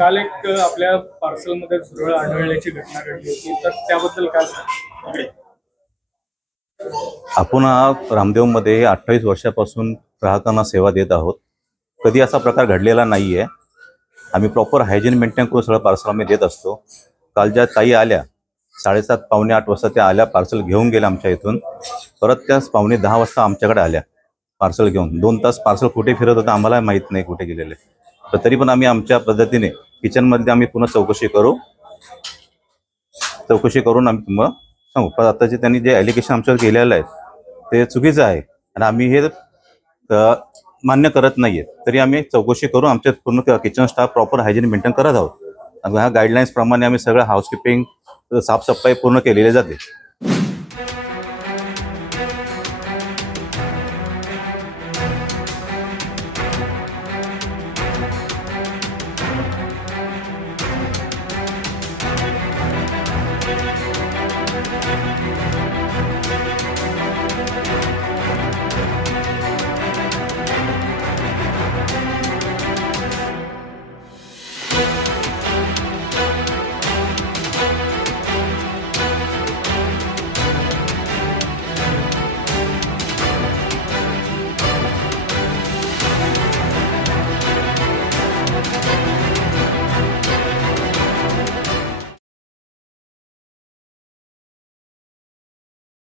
काल एक आपल्या पार्सलमध्ये झुरळ आढळल्याची घटना घडली होती, तर त्याबद्दल काय सांगता? आपण रामदेवमध्ये 28 वर्षापासून ग्राहकांना सेवा देत आहोत. कधी असा प्रकार घडलेला नाही आहे. आम्ही प्रॉपर हायजीन मेंटेन करून सगळं पार्सल आम्ही देत असतो. काल ज्या ताई आल्या 7:30 पावणे 8 वाजता त्या आल्या, पार्सल घेऊन गेल्या आमच्या इथून. परत त्या पावणे 10 वाजता आमच्याकडे आल्या पार्सल घेऊन. 2 तास पार्सल कुठे फिरत होतं आम्हाला माहीत नाही कुठे गेलेले. तर तरी पण आम्ही आमच्या पद्धतीने किचनमध्ये आम्ही पुन्हा चौकशी करून आम्ही तुम्हाला सांगू. पण आता जे त्यांनी जे ॲलिगेशन आमच्यावर केलेलं आहे ते चुकीचं आहे आणि आम्ही हे मान्य करत नाही आहे. तरी आम्ही चौकशी करून आमच्या पूर्ण kitchen staff proper hygiene maintain करत आहोत. ह्या गाईडलाईन्सप्रमाणे आम्ही सगळं हाऊसकीपिंग साफसफाई पूर्ण केलेली जाते.